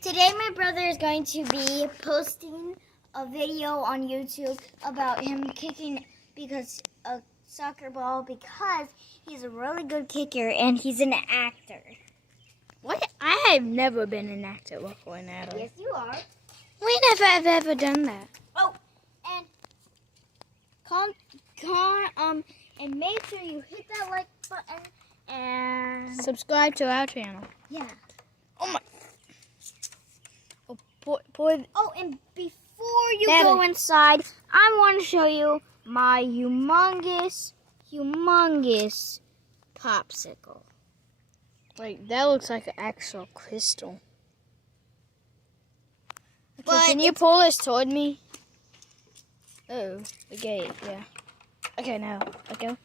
Today my brother is going to be posting a video on YouTube about him kicking a soccer ball because he's a really good kicker and he's an actor. What? I have never been an actor before, Natalie. Yes, you are. We never have ever done that. Oh, and and make sure you hit that like button and Subscribe to our channel. yeah. Oh my. Oh, and before you go inside, I want to show you my humongous popsicle. Wait, that looks like an actual crystal. Okay, But can you pull this toward me? Oh, the gate, yeah. Okay, now, let go.